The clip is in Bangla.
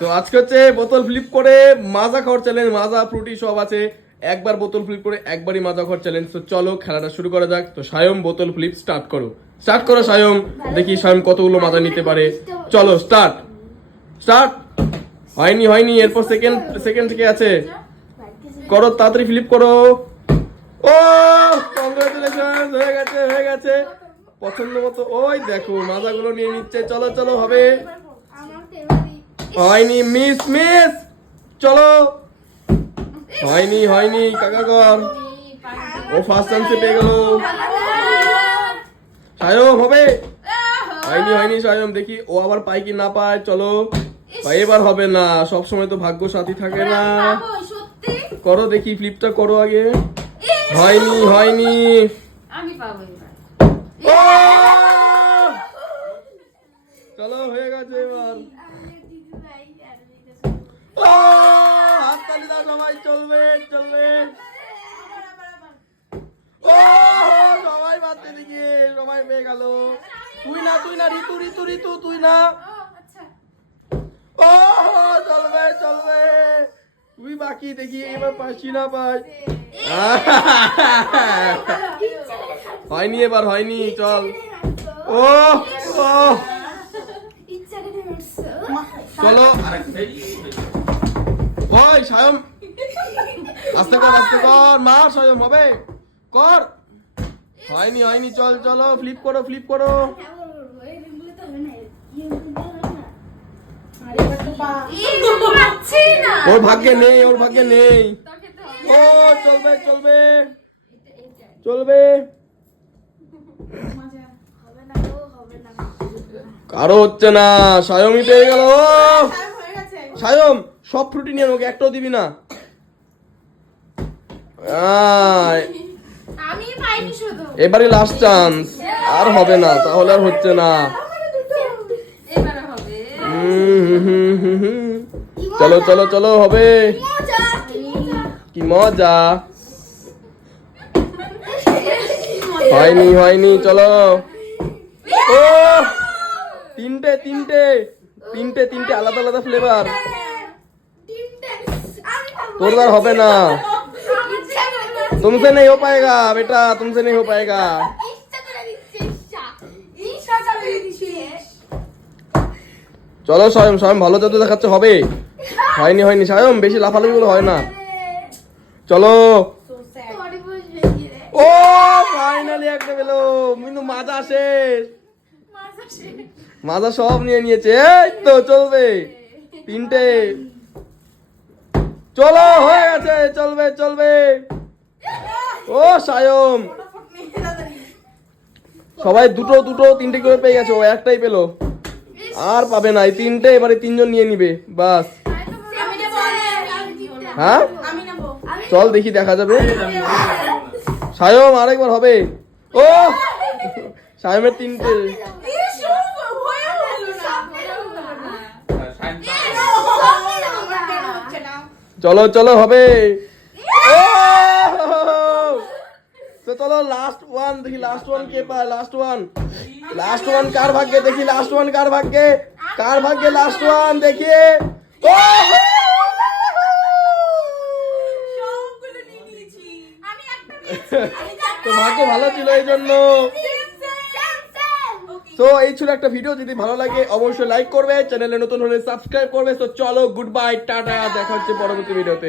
তো আজকে হচ্ছে বোতল ফ্লিপ করে মাজা খাওয়ার চ্যালেঞ্জ। মাজা ফ্রুটি সব আছে, একবার বোতল ফ্লিপ করে একবারই মাজা খাওয়ার চ্যালেঞ্জ। তো চলো খেলাটা শুরু করা যাক। তো সায়ম বোতল ফ্লিপ স্টার্ট করো সায়ম। দেখি সায়ম কতগুলো মাজা নিতে পারে। চলো স্টার্ট। হয়নি এরপর সেকেন্ড থেকে আছে। করো তাড়াতাড়ি ফ্লিপ করো। ও কংগ্রাচুলেশন, হয়ে গেছে পছন্দ মতো। ওই দেখো মাজাগুলো নিয়ে নিচ্ছে। চলো হবে। হয়নি, মিস। চলো হয়নি কাকা কর। ও ফার্স্ট চান্সে পেয়ে গেল। সায়ম হবে। হয়নি সায়ম, দেখি ও আবার পায় কি না পায়। চলো ভাই, এবার হবে না, সব সময় তো ভাগ্য সাথী থাকে না। করো দেখি, ফ্লিপটা করো আগে। হয়নি আমি পাবো এবার। চলো হয়ে গেছে এবার। হাততালি দাও সবাই, চলবে। ও সবাই বাদতে দিকে, সবাই পেয়ে গেল। তুই না ঋতু তুই না। ও চলবে। তুই বাকি, দেখি এবার পাচ্ছি না পাই। হয়নি এবার, চল। ও চলো। ওই সায়ম আস্তে কর, মার সায়ম, হবে কর। হয়নি চলো ফ্লিপ করো। ওর ভাগ্যে নেই। ও চলবে। কারো হচ্ছে না, সায়মই পেয়ে গেল। সায়ম সব ফ্রুটি নিয়ে আমাকে একটাও দিবি না। এবারে লাস্ট চান্স, আর হবে না, তাহলে আর হচ্ছে না। চলো হবে। কি মজা। হয়নি চলো। ও তিনটে আলাদা ফ্লেভার। তোর আর হবে না। तुमसे नहीं हो पाएगा बेटा, तुमसे नहीं हो पाएगा। চলো সায়ম ভালো জাদু দেখাচ্ছে, হবে। হয়নি সায়ম, বেশি লাফালাফি গুলো হয় না। চলো। ও ফাইনালি একটা পেলো। কিন্তু মাজা শেষ, মাজা সব নিয়ে নিয়েছে। এই তো চলবে, তিনটে। চলো হয়ে গেছে, চলবে। ও সায়ম সবাই দুটো তিনটে করে পেয়ে গেছে, ও একটাই পেলো, আর পাবে না। এই তিনটে এবারে তিনজন নিয়ে নিবে, বাস। হ্যাঁ চল দেখি, দেখা যাবে। সায়ম আরেকবার হবে। ও সায়মের তিনটে। চলো হবে। তো চলো লাস্ট ওয়ান দেখি, লাস্ট ওয়ান কে পায়। লাস্ট ওয়ান কার ভাগ্যে, দেখি লাস্ট ওয়ান কার ভাগ্যে লাস্ট ওয়ান দেখিয়ে। তো ভাগ্য ভালো ছিল এই জন্য। তো এই ছিল একটা ভিডিও, যদি ভালো লাগে অবশ্যই লাইক করবে, চ্যানেলে নতুন হলে সাবস্ক্রাইব করবে। তো চলো গুড বাই, টাটা, দেখা হচ্ছে পরবর্তী ভিডিওতে।